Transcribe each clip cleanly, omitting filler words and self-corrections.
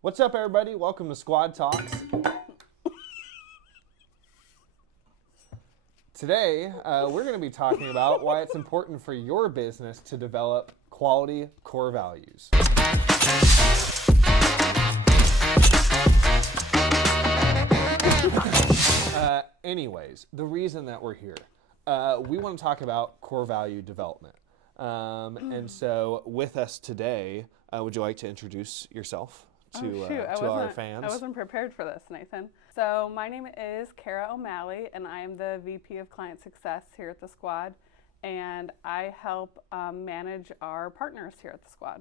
What's up, everybody? Welcome to Squad Talks. Today, we're going to be talking about why it's important for your business to develop quality core values. Anyways, the reason that we're here, we want to talk about core value development. And so, with us today, would you like to introduce yourself to our fans? I wasn't prepared for this, Nathan. So my name is Kara O'Malley, and I am the VP of Client Success here at the Squad, and I help manage our partners here at the Squad.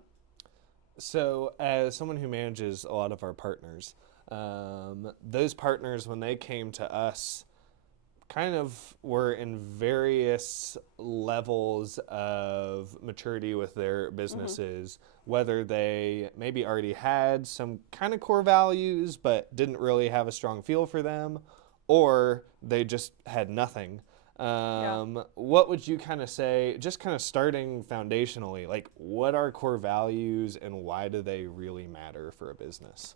So, as someone who manages a lot of our partners, those partners, when they came to us, kind of were in various levels of maturity with their businesses, whether they maybe already had some kind of core values but didn't really have a strong feel for them, or they just had nothing. What would you kind of say, just kind of starting foundationally, like what are core values and why do they really matter for a business?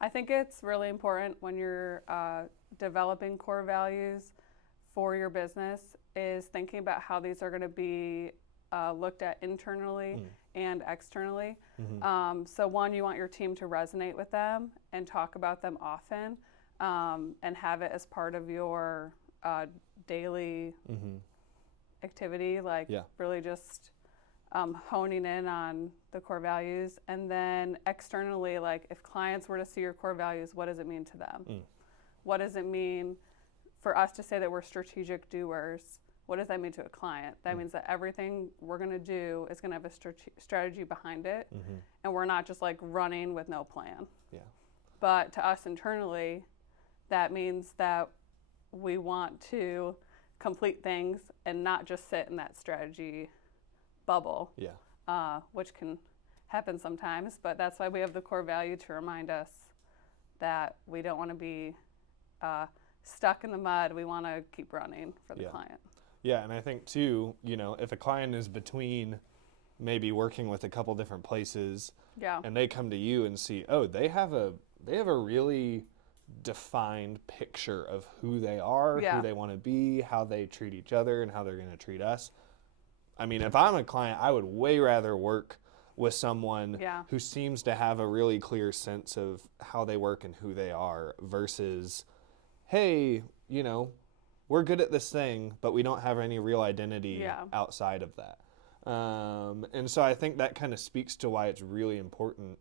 I think it's really important when you're developing core values for your business is thinking about how these are going to be looked at internally and externally. So one, you want your team to resonate with them and talk about them often, and have it as part of your daily activity, like really just honing in on the core values. And then externally, like if clients were to see your core values, what does it mean to them? What does it mean for us to say that we're strategic doers? What does that mean to a client? That means that everything we're going to do is going to have a strategy behind it, and we're not just like running with no plan. But to us internally, that means that we want to complete things and not just sit in that strategy bubble, which can happen sometimes, but that's why we have the core value to remind us that we don't want to be stuck in the mud. We want to keep running for the client. Yeah, and I think too, if a client is between maybe working with a couple different places, and they come to you and see, oh, they have a really defined picture of who they are, who they want to be, how they treat each other, and how they're going to treat us. I mean, if I'm a client, I would way rather work with someone who seems to have a really clear sense of how they work and who they are versus, hey, we're good at this thing, but we don't have any real identity outside of that. And so I think that kind of speaks to why it's really important.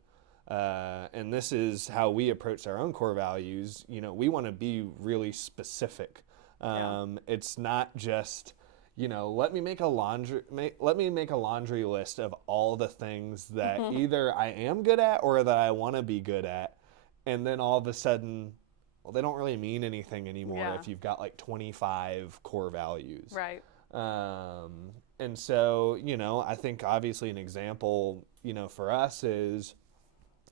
And this is how we approach our own core values. We want to be really specific. It's not just, let me make a laundry list of all the things that either I am good at or that I want to be good at, and then all of a sudden, well, they don't really mean anything anymore if you've got like 25 core values. Right. And so, I think obviously an example, for us is,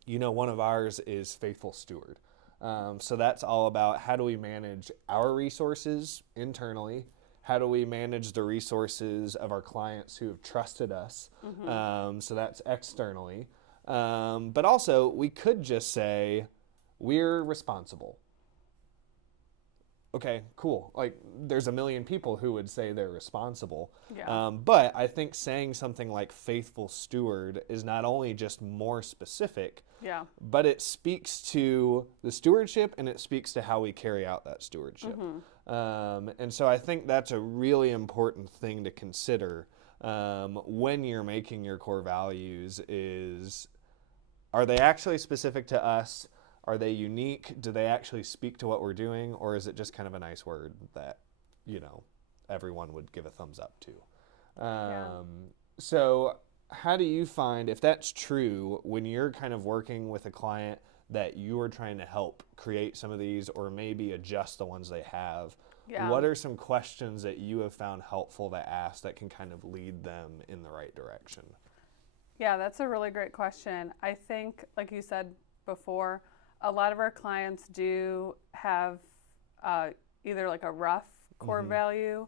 one of ours is Faithful Steward. So that's all about how do we manage our resources internally? How do we manage the resources of our clients who have trusted us? So that's externally. But also, we could just say, we're responsible. Okay, cool. Like, there's a million people who would say they're responsible. But I think saying something like Faithful Steward is not only just more specific, but it speaks to the stewardship and it speaks to how we carry out that stewardship. And so I think that's a really important thing to consider when you're making your core values is, are they actually specific to us? Are they unique? Do they actually speak to what we're doing? Or is it just kind of a nice word that, everyone would give a thumbs up to? So how do you find, if that's true, when you're kind of working with a client that you are trying to help create some of these or maybe adjust the ones they have, what are some questions that you have found helpful to ask that can kind of lead them in the right direction? Yeah, that's a really great question. I think, like you said before, a lot of our clients do have either like a rough core value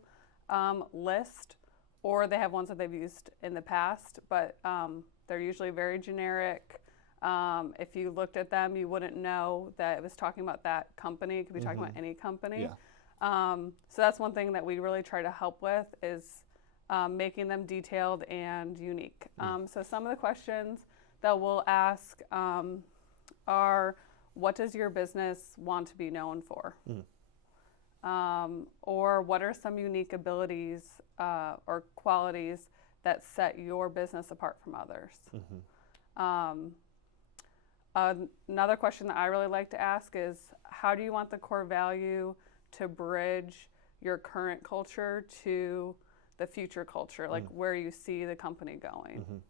list, or they have ones that they've used in the past, but they're usually very generic. If you looked at them, you wouldn't know that it was talking about that company. It could be talking about any company. So that's one thing that we really try to help with is making them detailed and unique. So some of the questions that we'll ask are, what does your business want to be known for? Or what are some unique abilities or qualities that set your business apart from others? Another question that I really like to ask is, how do you want the core value to bridge your current culture to the future culture, like where you see the company going?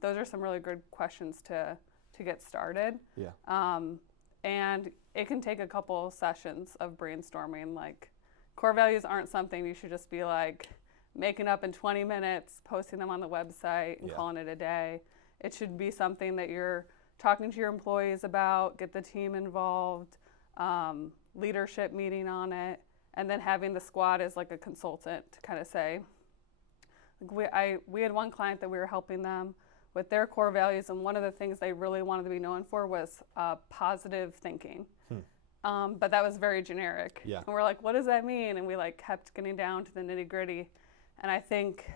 Those are some really good questions to get started. And it can take a couple sessions of brainstorming. Like, core values aren't something you should just be like making up in 20 minutes, posting them on the website and calling it a day. It should be something that you're talking to your employees about, get the team involved, leadership meeting on it, and then having the squad as like a consultant to kind of say, we had one client that we were helping them with their core values, and one of the things they really wanted to be known for was positive thinking. But that was very generic. And we're like, what does that mean? And we like kept getting down to the nitty gritty. And I think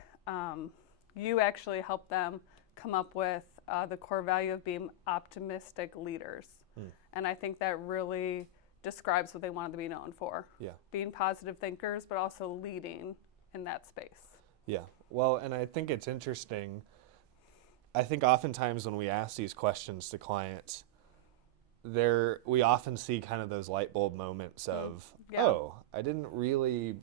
you actually helped them come up with the core value of being optimistic leaders. And I think that really describes what they wanted to be known for. Being positive thinkers, but also leading in that space. Well, and I think it's interesting. I think oftentimes when we ask these questions to clients, we often see kind of those light bulb moments of, oh, I didn't really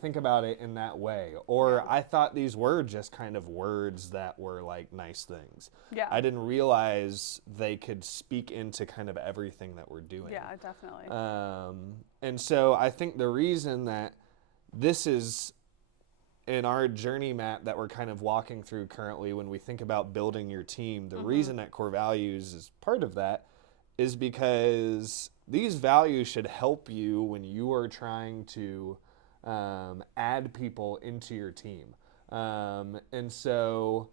think about it in that way. Or I thought these were just kind of words that were like nice things. I didn't realize they could speak into kind of everything that we're doing. Definitely. And so I think the reason that this is in our journey map that we're kind of walking through currently when we think about building your team, the reason that core values is part of that is because these values should help you when you are trying to add people into your team. And so,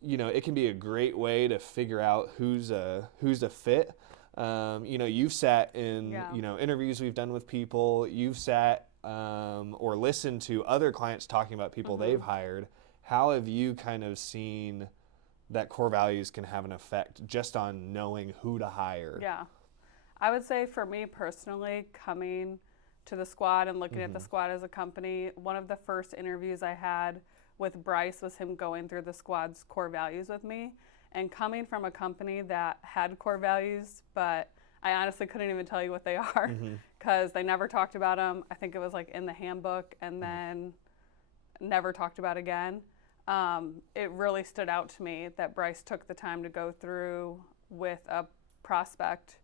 it can be a great way to figure out who's a fit. You've sat in, interviews we've done with people, you've sat or listened to other clients talking about people they've hired. How have you kind of seen that core values can have an effect just on knowing who to hire? I would say for me personally, coming to the squad and looking at the squad as a company, one of the first interviews I had with Bryce was him going through the squad's core values with me. And coming from a company that had core values, but I honestly couldn't even tell you what they are because they never talked about them. I think it was like in the handbook and then never talked about again. It really stood out to me that Bryce took the time to go through with a prospect,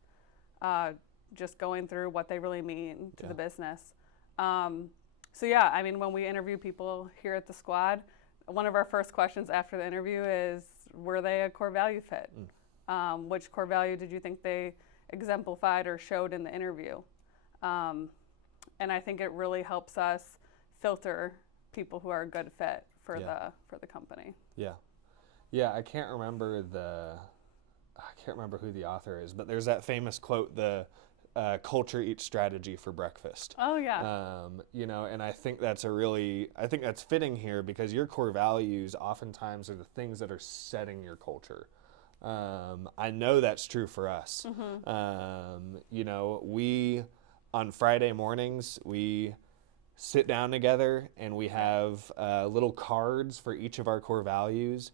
just going through what they really mean to the business. When we interview people here at the squad, one of our first questions after the interview is, were they a core value fit? Which core value did you think they exemplified or showed in the interview? And I think it really helps us filter people who are a good fit for the company. I can't remember who the author is, but there's that famous quote, the culture eats strategy for breakfast. And I think that's fitting here because your core values oftentimes are the things that are setting your culture. I know that's true for us. We, on Friday mornings, we sit down together and we have little cards for each of our core values.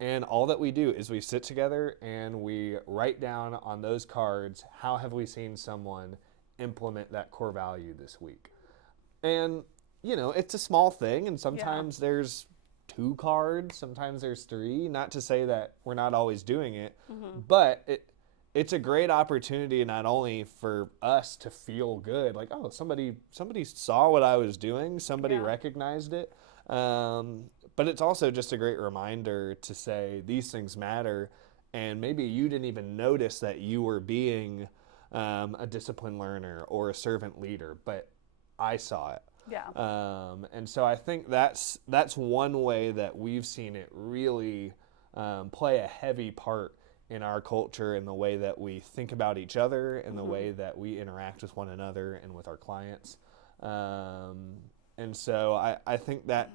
And all that we do is we sit together and we write down on those cards, how have we seen someone implement that core value this week? And, it's a small thing, and sometimes there's 2 cards, sometimes there's 3. Not to say that we're not always doing it, but it's a great opportunity not only for us to feel good, like, oh, somebody saw what I was doing, somebody recognized it, but it's also just a great reminder to say these things matter, and maybe you didn't even notice that you were being a disciplined learner or a servant leader, but I saw it. And so I think that's one way that we've seen it really play a heavy part in our culture, in the way that we think about each other, in the way that we interact with one another and with our clients. And so I think that,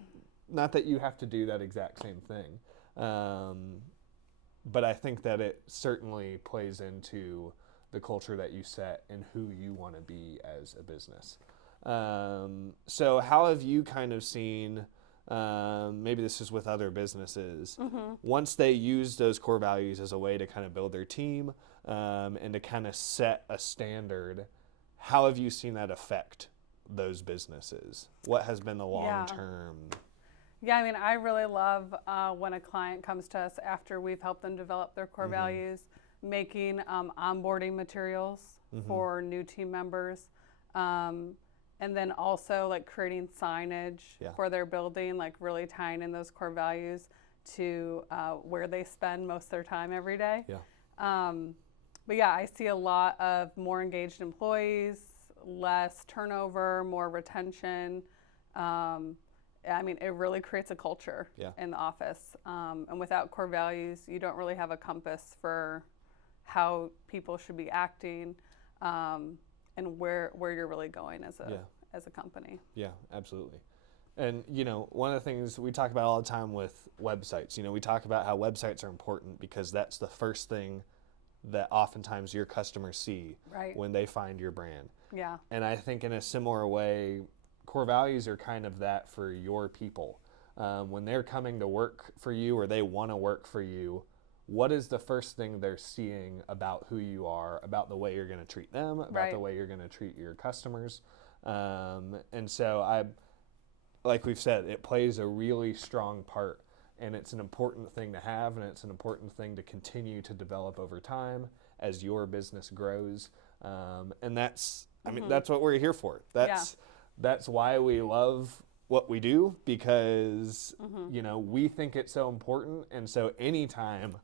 not that you have to do that exact same thing, but I think that it certainly plays into the culture that you set and who you want to be as a business. So how have you kind of seen, maybe this is with other businesses, once they use those core values as a way to kind of build their team and to kind of set a standard, how have you seen that affect those businesses? What has been the long term? Yeah, I mean, I really love when a client comes to us after we've helped them develop their core values, making onboarding materials for new team members, and then also like creating signage for their building, like really tying in those core values to where they spend most of their time every day. But yeah, I see a lot of more engaged employees, less turnover, more retention. I mean, it really creates a culture in the office. And without core values, you don't really have a compass for how people should be acting and where you're really going as a company. Yeah, absolutely. And, you know, one of the things we talk about all the time with websites, you know, we talk about how websites are important because that's the first thing that oftentimes your customers see when they find your brand. Yeah. And I think in a similar way, core values are kind of that for your people. When they're coming to work for you or they want to work for you, what is the first thing they're seeing about who you are, about the way you're going to treat them, about the way you're going to treat your customers? And so like we've said, it plays a really strong part, and it's an important thing to have, and it's an important thing to continue to develop over time as your business grows. And that's, I mean, that's what we're here for. That's why we love what we do, because, you know, we think it's so important. And so anytime,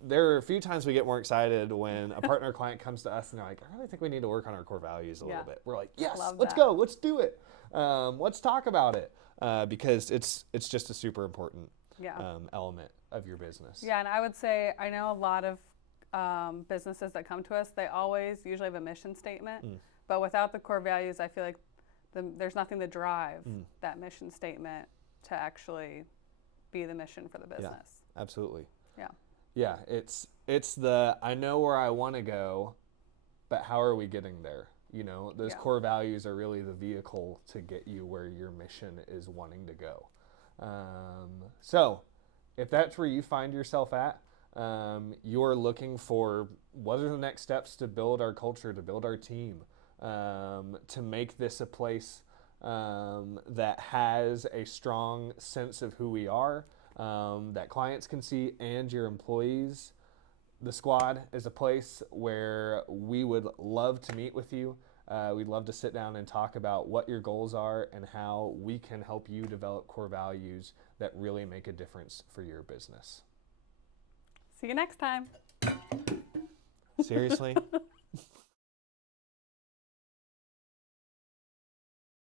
there are a few times we get more excited when a partner client comes to us and they're like, I really think we need to work on our core values a little bit. We're like, yes, let's go, let's do it. Let's talk about it, because it's just a super important element of your business. Yeah, and I would say, I know a lot of businesses that come to us, they always usually have a mission statement, but without the core values, I feel like there's nothing to drive that mission statement to actually be the mission for the business. Yeah, absolutely. Yeah. Yeah, it's the, I know where I want to go, but how are we getting there? You know, those core values are really the vehicle to get you where your mission is wanting to go. So if that's where you find yourself at, you're looking for what are the next steps to build our culture, to build our team, to make this a place that has a strong sense of who we are, that clients can see, and your employees. The Squad is a place where we would love to meet with you. We'd love to sit down and talk about what your goals are and how we can help you develop core values that really make a difference for your business. See you next time. Seriously?